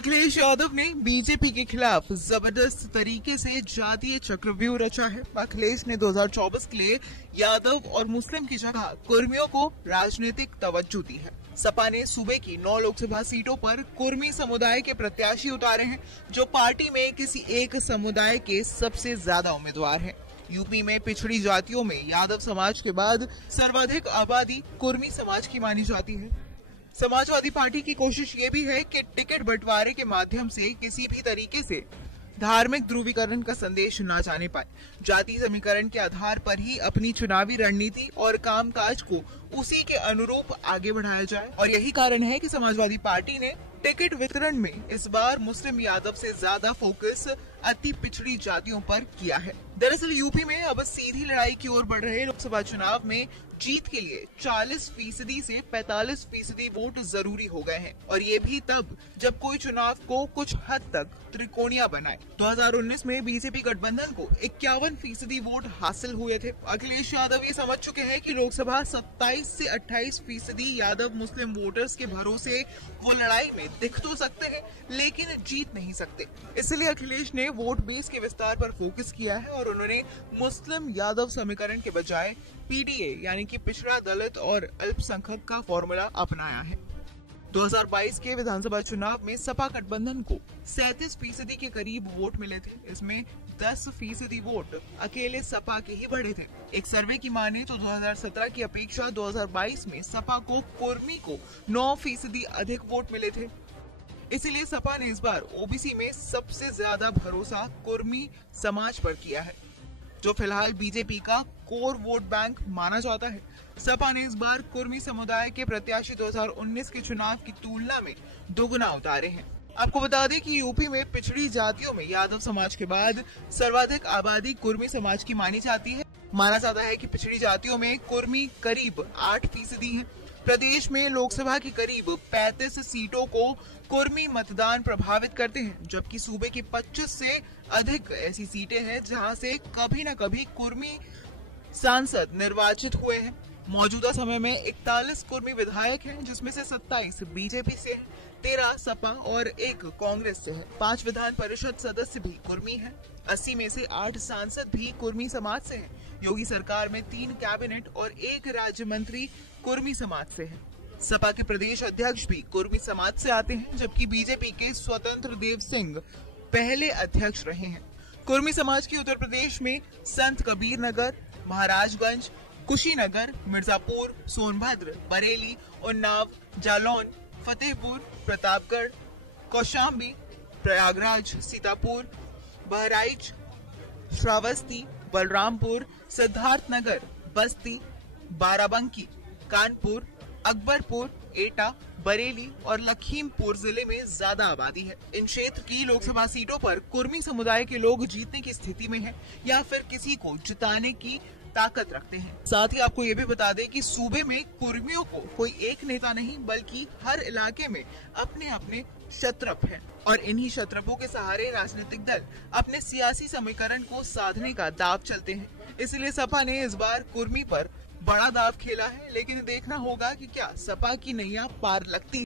अखिलेश यादव ने बीजेपी के खिलाफ जबरदस्त तरीके से जातीय चक्रव्यूह रचा है। अखिलेश ने 2024 के लिए यादव और मुस्लिम की जगह कुर्मियों को राजनीतिक तवज्जो दी है। सपा ने सूबे की 9 लोकसभा सीटों पर कुर्मी समुदाय के प्रत्याशी उतारे हैं, जो पार्टी में किसी एक समुदाय के सबसे ज्यादा उम्मीदवार हैं। यूपी में पिछड़ी जातियों में यादव समाज के बाद सर्वाधिक आबादी कुर्मी समाज की मानी जाती है। समाजवादी पार्टी की कोशिश ये भी है कि टिकट बंटवारे के माध्यम से किसी भी तरीके से धार्मिक ध्रुवीकरण का संदेश न जाने पाए। जाति समीकरण के आधार पर ही अपनी चुनावी रणनीति और कामकाज को उसी के अनुरूप आगे बढ़ाया जाए, और यही कारण है कि समाजवादी पार्टी ने टिकट वितरण में इस बार मुस्लिम यादव से ज्यादा फोकस अति पिछड़ी जातियों पर किया है। दरअसल यूपी में अब सीधी लड़ाई की ओर बढ़ रहे लोकसभा चुनाव में जीत के लिए 40% से 45% वोट जरूरी हो गए हैं, और ये भी तब जब कोई चुनाव को कुछ हद तक त्रिकोणीय बनाए। 2019 में बीजेपी गठबंधन को 51% वोट हासिल हुए थे। अखिलेश यादव ये समझ चुके हैं कि लोकसभा 27 से 28% यादव मुस्लिम वोटर्स के भरोसे वो लड़ाई में दिख तो सकते हैं, लेकिन जीत नहीं सकते। इसलिए अखिलेश ने वोट बेस के विस्तार पर फोकस किया है, और उन्होंने मुस्लिम यादव समीकरण के बजाय पीडीए यानी कि पिछड़ा, दलित और अल्पसंख्यक का फॉर्मूला अपनाया है। 2022 के विधानसभा चुनाव में सपा गठबंधन को 37% के करीब वोट मिले थे। इसमें 10% वोट अकेले सपा के ही बढ़े थे। एक सर्वे की माने तो 2017 की अपेक्षा 2022 में सपा को कुर्मी को 9% अधिक वोट मिले थे। इसीलिए सपा ने इस बार ओबीसी में सबसे ज्यादा भरोसा कुर्मी समाज पर किया है, जो फिलहाल बीजेपी का कोर वोट बैंक माना जाता है। सपा ने इस बार कुर्मी समुदाय के प्रत्याशी 2019 के चुनाव की तुलना में दोगुना उतारे हैं। आपको बता दें कि यूपी में पिछड़ी जातियों में यादव समाज के बाद सर्वाधिक आबादी कुर्मी समाज की मानी जाती है। माना जाता है कि पिछड़ी जातियों में कुर्मी करीब 8% है। प्रदेश में लोकसभा की करीब 35 सीटों को कुर्मी मतदान प्रभावित करते हैं, जबकि सूबे की 25 से अधिक ऐसी सीटें हैं जहां से कभी न कभी कुर्मी सांसद निर्वाचित हुए हैं। मौजूदा समय में 41 कुर्मी विधायक हैं, जिसमें से 27 बीजेपी से हैं, 13 सपा और 1 कांग्रेस से है। 5 विधान परिषद सदस्य भी कुर्मी हैं। 80 में से 8 सांसद भी कुर्मी समाज से हैं। योगी सरकार में 3 कैबिनेट और 1 राज्य मंत्री कुर्मी समाज से है। सपा के प्रदेश अध्यक्ष भी कुर्मी समाज से आते हैं, जबकि बीजेपी के स्वतंत्र देव सिंह पहले अध्यक्ष रहे हैं। कुर्मी समाज की उत्तर प्रदेश में संत कबीर नगर, महाराजगंज, कुशीनगर, मिर्जापुर, सोनभद्र, बरेली, उन्नाव, जालौन, फतेहपुर, प्रतापगढ़, कौशाम्बी, प्रयागराज, सीतापुर, बहराइच, श्रावस्ती, बलरामपुर, सिद्धार्थनगर, बस्ती, बाराबंकी, कानपुर, अकबरपुर, एटा, बरेली और लखीमपुर जिले में ज्यादा आबादी है। इन क्षेत्र की लोकसभा सीटों पर कुर्मी समुदाय के लोग जीतने की स्थिति में हैं, या फिर किसी को जिताने की ताकत रखते हैं। साथ ही आपको ये भी बता दें कि सूबे में कुर्मियों को कोई एक नेता नहीं, बल्कि हर इलाके में अपने अपने शत्रप हैं, और इन्हीं शत्रपों के सहारे राजनीतिक दल अपने सियासी समीकरण को साधने का दाव चलते हैं। इसलिए सपा ने इस बार कुर्मी पर बड़ा दाव खेला है, लेकिन देखना होगा कि क्या सपा की नैया पार लगती